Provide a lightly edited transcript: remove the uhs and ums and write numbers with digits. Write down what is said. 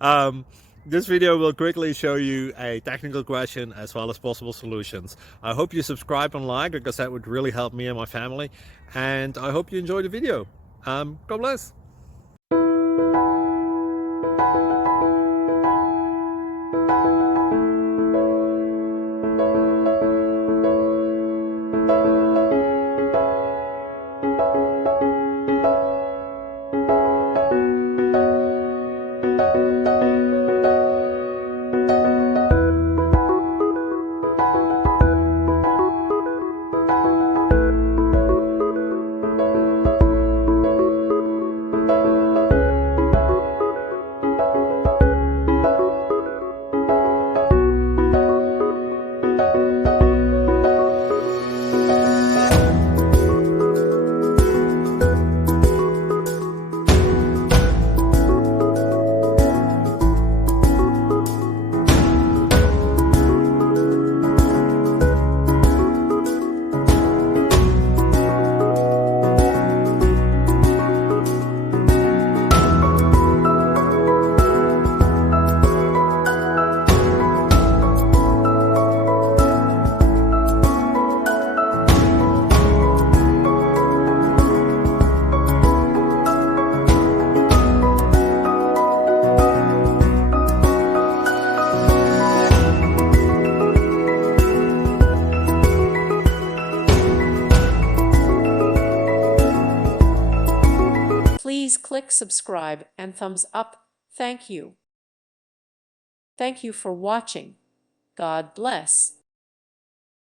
um, this video will quickly show you a technical question as well as possible solutions. I hope you subscribe and like because that would really help me and my family. And I hope you enjoy the video. God bless. Please click subscribe and thumbs up. Thank you. Thank you for watching. God bless.